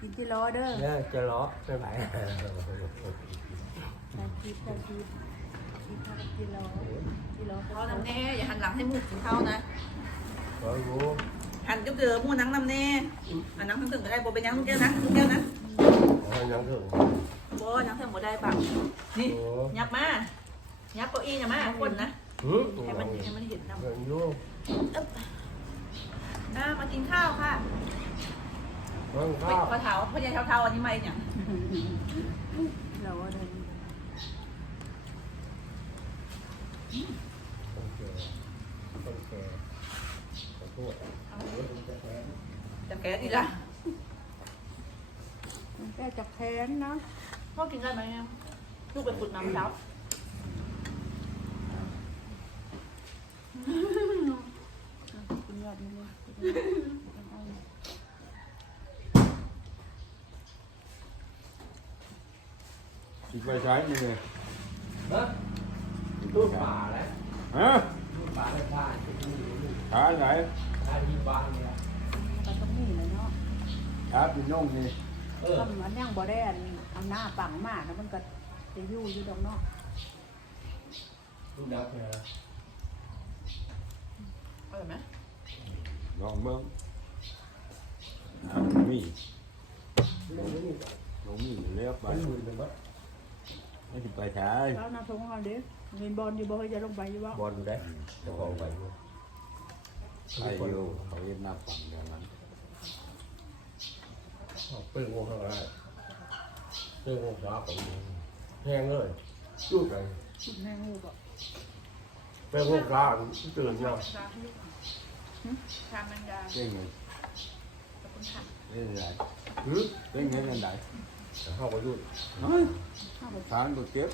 กินที่ล้อเด้อเนี่ยจะล้อไม่ไหวตาทิพย์ตาทิพย์กินข้าวที่ล้อที่ล้อข้าวน้ำแน่อย่าหันหลังให้หมูกินข้าวนะขอรู้หันเดือๆหมูนังน้ำแน่อันนังทั้งถึงก็ได้โบเป็นยังลูกแก้วนะลูกแก้วนะให้ยังถึงโบยังถึงโบได้ปะนี่โอ้ยับมายับเก้าอี้อย่ามาคนนะหืมให้มันให้มันเห็นน้ำเงินยุ่งอ่ามากินข้าวค่ะเงินไป ข้าวขอถามว่าพ่อใหญ่เท่าๆอันนี้ไม่เนี่ยล้อเด้อต้องแก่ต้องแก่ขอโทษจะแกะดีละมันแก้จากแขนนะพ่อกินได้ไหมเนี่ยลูกไปขุดน้ำเช้ากินยอดนี่เลย อีกไปใช้นี่เลยฮะตู้ป่าแล้วฮะตู้ป่าในบ้านที่นี่ขายไหนถ้าที่บ้านเนี่ยมันต้องมีเลยเนาะขายพี่น้องนี่เออถ้ามันยังบ่ได้อันเอาหน้าปังมากนะมันก็จะอยู่อยู่ดอกเนาะตู้ดับเนี่ยอร่อยไหมลองเบิ้งอ่ามีตู้นี่ลงมีเลี้ยวไป มันมือเป็นวัดไม่ถึงไปใช้แล้วนาทงเขาเด้เงินบอลอยู่บ่เคยจะลงไปอยู่บ่บอลอยู่ได้จะของไปไปอยู่เขาเย็บหน้าฝั่งเดียวนั้นเปิดวงข้างไรเปิดวงขาผมแห้งเลยจุดไปชุดแห้งหูบ่เปิดวงขาตื่นเนาะชาให้ลูกชาแมงดาเต้งเงินขอบคุณค่ะเต้งไหนหืมเต้งเงินกันไหน เข้าไปยุ่งเฮ้ยทานก็เก็บ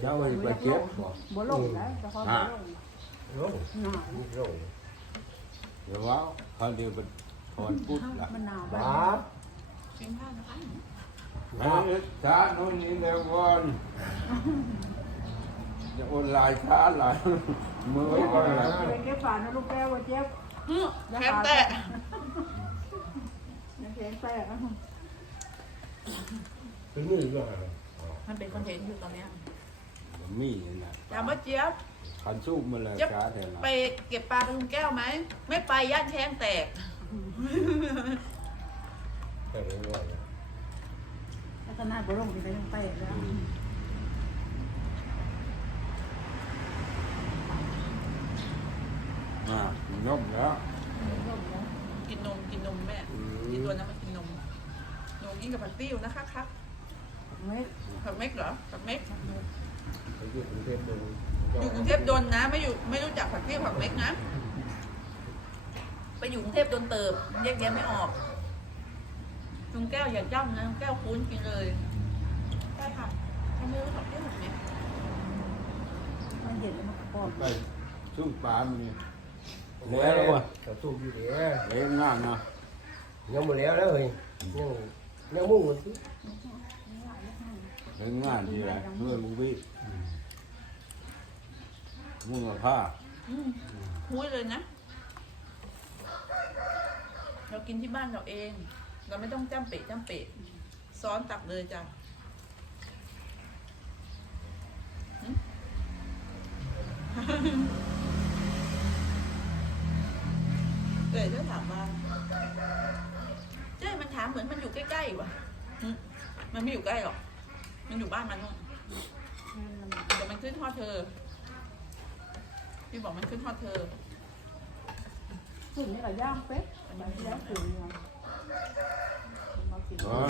เจ้าไปไปเก็บบอกบ่ลงแล้วแต่เขาบ่ลงโอ้หนาวนี่โร่เดี๋ยวว่าเขาเดียวเป็นถอนปุ๊บละมันหนาวบ้าบ้านชิมข้าวนะคะเฮ้ยช้าโน่นนี่เดี๋ยวก่อนจะโอนไลน์ช้าหลายมือไว้ก่อนนะไปเก็บฝานะลูกแก้วว่าเจ็บอืมแคมแต่น้ำแข็งแตก นะถึงนี่ก็หามันเป็นคอนเทนต์อยู่ตอนเนี้ยมีนะถามว่าเจี๊ยบ คันสู้มาเลยช้าแต่ละไปเก็บปลาไปลุงแก้วไหม ไม่ไปย่านแข้งแตก แต่ไม่ไหวแล้วก็หน้าบ่ลงที่ได้ยังแตกแล้วอ่าย่อมแล้ว กินนมกินนมแม่ กินตัวนั้นมากินนมนม กินกับผัดติ้วนะคะครับเม็ดผักเม็กเหรอผักเม็กไปอยู่กรุงเทพเลยอยู่กรุงเทพโดนนะไม่อยู่ไม่รู้จักผักติ้วผักเม็กนะไปอยู่กรุงเทพโดนเติบแยกแยะไม่ออกลุงแก้วอย่าจ้ำนะลุงแก้วคุ้นกินเลยใช่ค่ะเขาไม่รู้ผักติ้วผักเม็กมันเห็นแล้วมันก็ปอดไปสู้ปลามันนี่แล้ววะแต่ตู้อยู่เดียวเลี้ยงง่ายนะยังหมดแล้วแล้วเฮ้ยยัง ยังมุ่งหมดสิเลี้ยงง่ายดีเลยเมื่อมึงวิ่งมึงกับผ้าอืมคุ้ยเลยนะ เรากินที่บ้านเราเอง เราไม่ต้องจ้ำเปะจ้ำเปะซ้อนตักเลยจ้ะหึเอ๋ยก็ถามว่า เจ้ยมันถามเหมือนมันอยู่ใกล้ๆว่ะหึมันไม่อยู่ใกล้หรอก มันอยู่บ้านมันนู่นแต่มันขึ้นทอดเธอ พี่บอกมันขึ้นทอดเธอถึงนี่ก็ย่างเป็ดอันนี้แล้วถึงเนี่ยมากินเออ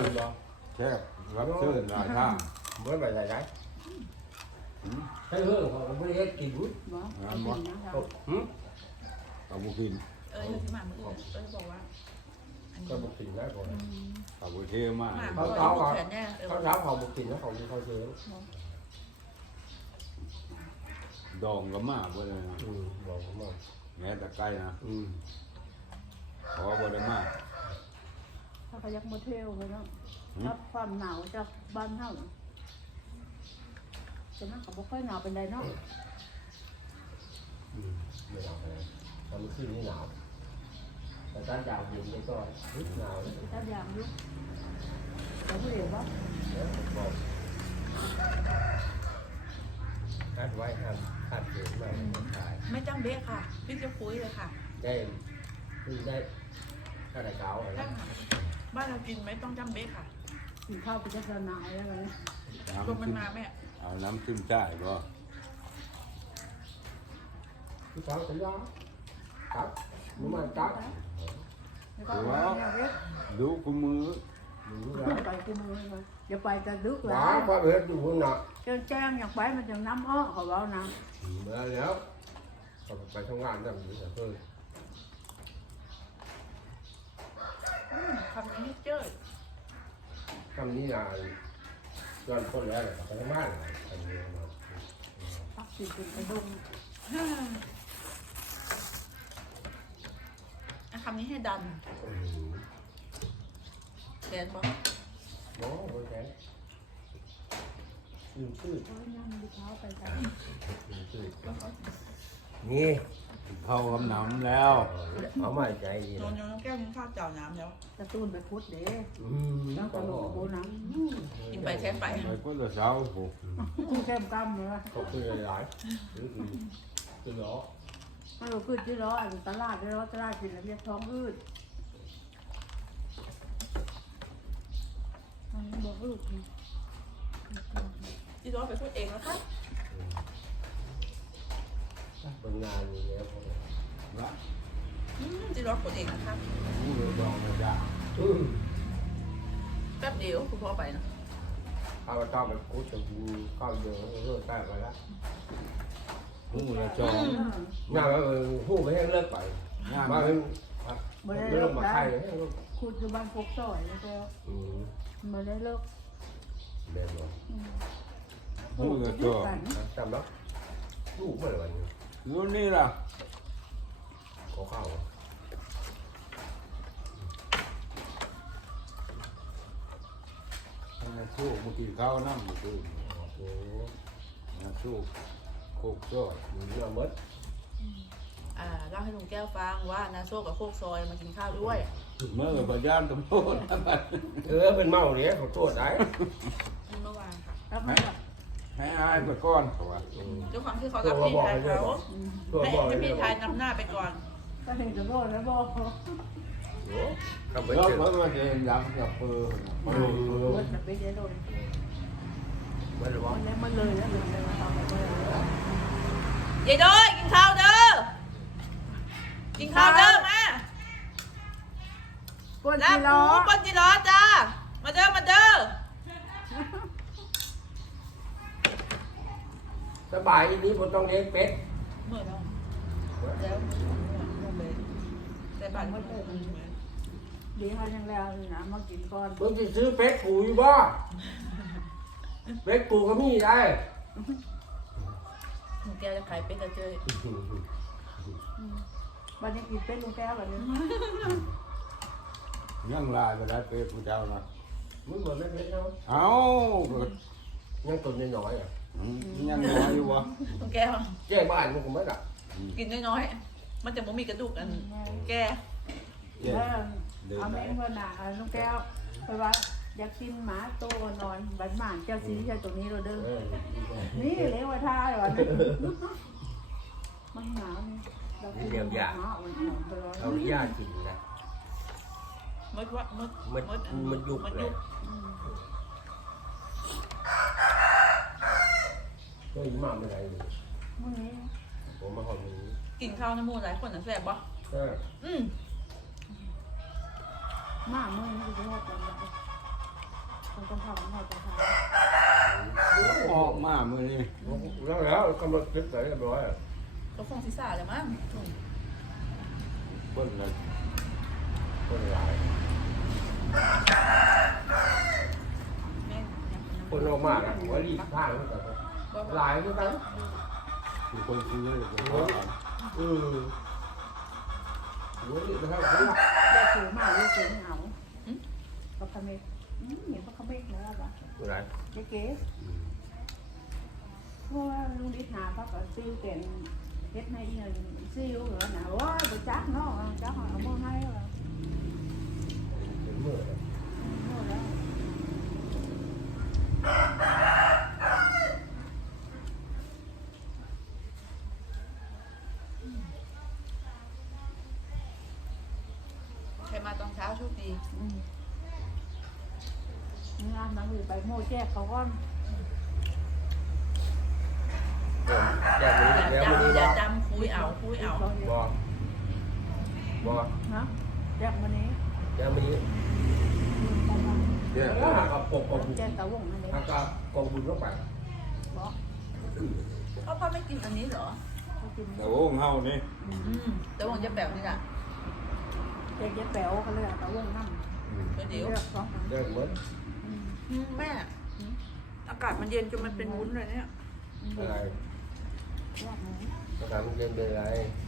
แค่รับเชิญหลายทางเมื่อไหร่ได้ให้เรื่องของไม่ได้กินบุญเนาะกินนะคะหืมกับบุกิน เอ้ยเราที่มาเมื่ออื่นเอ้ยบอกว่า อันก็นี้บุกินได้ก่อนกับบุเทมากมาบอกว่าลูกแขนแน่เออเขาเช้าเขาบุกินแล้วเขาเขาเจอดองก็มากบ่เลยนะอืมบอกผมว่าแม้แต่ใกล้นะอืมขอบ่ได้มาก ถ้าเขายักมาเที่ยวเลยเนาะรับความหนาวจากบ้านเฮาฉะนั้นเขาบ่ค่อยหนาวเป็นไรเนาะอืมไม่หนาวเลยตอนมันขึ้นนี่หนาวต แต่ถ้าอยากยิงไปก่อนนิดหนาวแล้วจับยามอยู่แต่ผู้เดียวว่าบอกคาดไว้ห้ามคาดเกินมาไม่ขายไม่จ้ำเบ๊ะค่ะ พี่จะคุยเลยค่ะได้เพิ่งได้ข้าราชกาอะไรได้ค่ะบ้านเรากินไม่ต้องจ้ำเบ๊ะค่ะกินข้าวไปจะหนาวแล้วกันลมน้ำมันขึ้นมาแม่เอาน้ำขึ้นได้บ่ที่เขาจะย้อนจับมันมาจับแล้วก็ว่าเนี่ยเว้ยดูกูมือหนูแล้วไปกูมือมาจะดึกหแล้วาวพอเอิดอยู่บ นหนักแจ้งแจ้งอยากไปมันจะน้ำอ้อเขาบอกนะมาแล้วก็ไปทำงานทำอยู่แต่เพิ่งอืมคำนี้เจ้ยทำนี้นานจนคนแล้วไปทำงานทำนี้มาพักสิเป็นกระดงอะคำนี้ให้ดันแดนบอกโอ้โหแกลืมชื่อโอ้ยนั่งดูเท้าไปกันลืมชื่อนี่เข้าคำน้ำแล้วเอามาใจดีโยนนะโยนน้องแก้วกินข้าวเจ้าน้ำแล้วกระตุ้นไปพุทธเด้อืมแล้วกระโหลกโบนังกินไปแช่ไปไปก็จะเช้าผูกคู่แคมกำเลย ขอบคุณหลายๆคือคือล้ อมันก็ขึ้นที่ล้ออันตลาดที่ล้อตลาดกินแล้วเรียกท้องอืดมันบอกอืดที่ร้อนไปพูดเองแล้วค่ะเป็นงานอยู่แล้วละอืมที่ร้อนพูดเองนะคะกูเลยดองมาจ้าอืมแป๊บเดียวคุณพ่อไปนะข้าวเจ้าไปกูจะกินข้าวเยอะเลิกได้ไปแล้ว หูละจองงานแล้วหูไม่ให้เลิกไปงานมาเป็นไม่ไม่ได้ลเลิงกมาได้ไข่ให้ลูกขุดอยู่บ้านพกซอยแล้วก็อืมไม่ได้เลิกเดี๋ยวบอกหูละจองจำแล้วลูกเมื่อวันนี้รู้นี่ล่ะขอข้าวมาสู้เมื่อกี้เข้าน้ำเมื่อกี้โอ้โหมาสู้ โคกซอยมีเรื่องมดอ่าเล่าให้ลุงแก้วฟังว่านาโชคกับโคกซอยมากินข้าวด้วย เมื่อพยานตำรวจนะบัดเออเป็นเมาเนี่ยขอโทษได้เมื่อวานค่ะแล้วมันแบบให้อายไปก่อนเขาว่าด้วยความที่เขารับพี่ชายเขาตัวให้บอกให้เลยพี่ชายนำหน้าไปก่อนก็เห็นจะโดนแล้วบอกโอ้ทำไปแล้วเจอเขาก็จะยังกับเปอร์นะมันจะไปจะโดนไม่รู้ว่ามันเลยมันเลยแล้วเลยมาทำอะไร ยายโดยกินข้าวเด้อ กินข้าวเด้อมาปวดลาที่บหล้มูอปนจิรอจ้า มาเด้อ มาเด้อ สบายนี้ผมต้องเลี้ยงเป็ดเมื่อแล้วแล้วเลยแต่บ้านก็เปิดดีเขายังแล้วนะมากินก่อนมึงจะซื้อเป็ดกูอยู่บ่เป็ดกูก็มีได้ ลุงแก้วจะขายเป็ดจะเจอวันนี้กินเป็นลุงแก้ววันนี้ยังลายไปได้เป็ดผู้เจ้านะมึงเหมือนไม่เป็ดเนาะเอ้ายังตุนน้อยๆอะยังน้อยอยู่วะลุงแก้วแก้บ้านมึงก็ไม่ได้กินน้อยๆมันจะบ่มีกระดูกอันแก้เอาไปแม่งวันน่ะลุงแก้วไปว่า อยากกินหมาโตนอนบันหมาเจ้าสีใช่ตัวนี้เราเด้อเออนี่เลี้ยงไว้ท่าเลยวันนี้มันหนาวนี่เรากินหมาอ่อนๆไปร้อนเอาญาติกินนะมดว่ามัดมันมันยุบมัดเลยุยบก็ยิ่งมากไม่ได้เลยมื้อนี้ผมมาหอมนี้กินข้าวน้ำมูกหลายคนน่ะแซ่บบ่เอออืมมามื้อนี้จะทอดกันแล้ว คนต้องทำให้ต้องทำออกมามือนี้แล้วแล้วก็มาคิดใส่เรียบร้อยก็คงศีรษะเลยมั้งเพิ่นเลยคนหลายแม่งคนออกมาอะหัวรีบข้างก็บ่หลายเหมือนกันมีคนซื้อเลยคนขอกันอืมหัวรีบนะครับเด็กถือมาเด็กถือเหงาปลาคาเมกเห็นปลาคาเมกแล้วปะหลายเก๋ๆเพราะว่าลุงดิษหาพักกับซื้อเก่งเฮ็ดให้อีหนึ่งซิวเหรอหนาว่าไปจักเนาะ จักหอยเอามือให้เหรอเป็นมือเลยมือแล้วใครมาตอนเช้าโชคดีอืม งานนังอยู่ไปโม่แจกเขาก่อนแยกมืออย่าแล้วมือจำอย่าบ่จำคุยเอาคุยเอาเขาบ่บ่นะแจกวันนี้แยกมือเนี่ยแล้วหากระปกกองบุญแจกตะวงนั่นเองหากระกองบุญลงไปบอกเขาพ่อไม่กินอันนี้เหรอ เขากินแต่โอ้งเฮานี่อืมแต่วงจะแบบนี้แหละแจกเจ๊แป๋วเขาเลยตะวงนั่งก็เดี๋ยวเลือกสองอันแยกเหมือน อืมอืมแม่ อากาศมันเย็นจนมันเป็นวุ้นเลยเนี่ย อะไรแยกหมูสถานเรียนเป็นอะไรแ